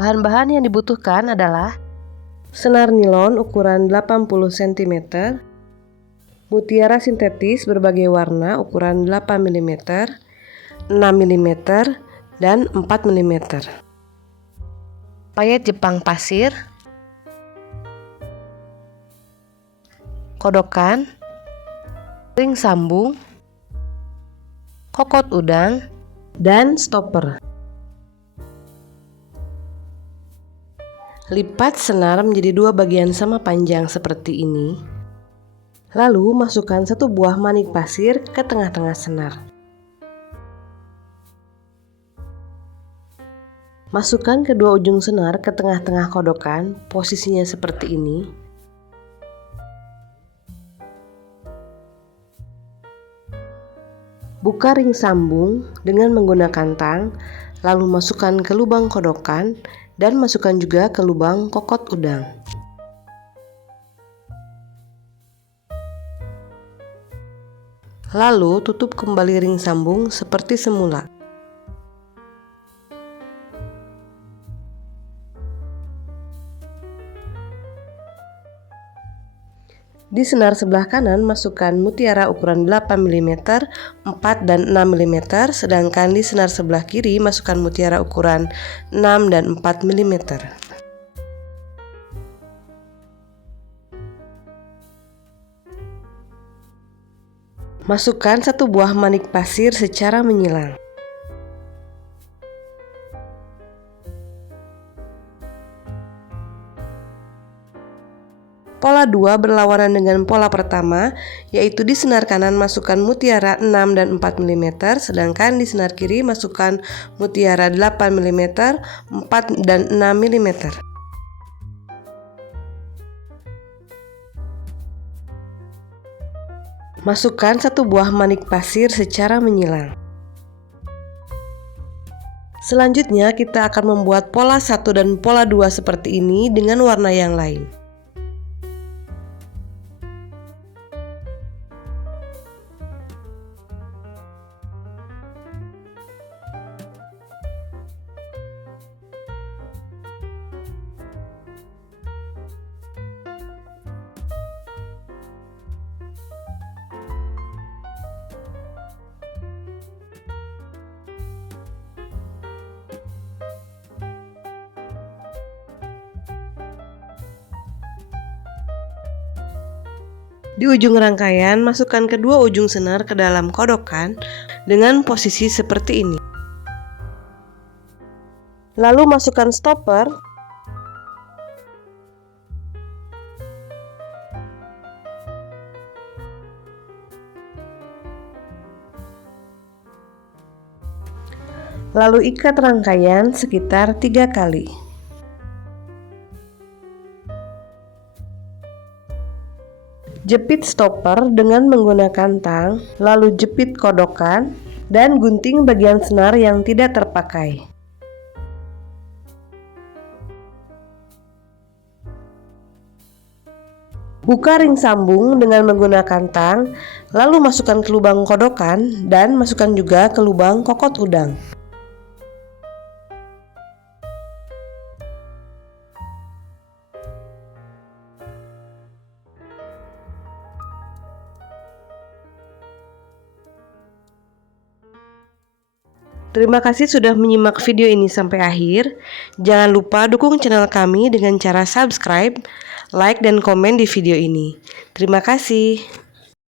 Bahan-bahan yang dibutuhkan adalah senar nilon ukuran 80 cm, mutiara sintetis berbagai warna ukuran 8 mm, 6 mm, dan 4 mm. Payet Jepang pasir, kodokan, ring sambung, kokot udang, dan stopper. Lipat senar menjadi dua bagian sama panjang seperti ini. Lalu masukkan satu buah manik pasir ke tengah-tengah senar. Masukkan kedua ujung senar ke tengah-tengah kodokan, posisinya seperti ini. Buka ring sambung dengan menggunakan tang, lalu masukkan ke lubang kodokan dan masukkan juga ke lubang kokot udang. Lalu tutup kembali ring sambung seperti semula. Di senar sebelah kanan masukkan mutiara ukuran 8 mm, 4 dan 6 mm, sedangkan di senar sebelah kiri masukkan mutiara ukuran 6 dan 4 mm. Masukkan satu buah manik pasir secara menyilang. Pola 2 berlawanan dengan pola pertama, yaitu di senar kanan masukkan mutiara 6 dan 4 mm, sedangkan di senar kiri masukkan mutiara 8 mm, 4 dan 6 mm. Masukkan satu buah manik pasir secara menyilang. Selanjutnya kita akan membuat pola 1 dan pola 2 seperti ini dengan warna yang lain. Di ujung rangkaian, masukkan kedua ujung senar ke dalam kodokan dengan posisi seperti ini. Lalu masukkan stopper. Lalu ikat rangkaian sekitar 3 kali. Jepit stopper dengan menggunakan tang, lalu jepit kodokan, dan gunting bagian senar yang tidak terpakai. Buka ring sambung dengan menggunakan tang, lalu masukkan ke lubang kodokan dan masukkan juga ke lubang kokot udang. Terima kasih sudah menyimak video ini sampai akhir. Jangan lupa dukung channel kami dengan cara subscribe, like, dan komen di video ini. Terima kasih.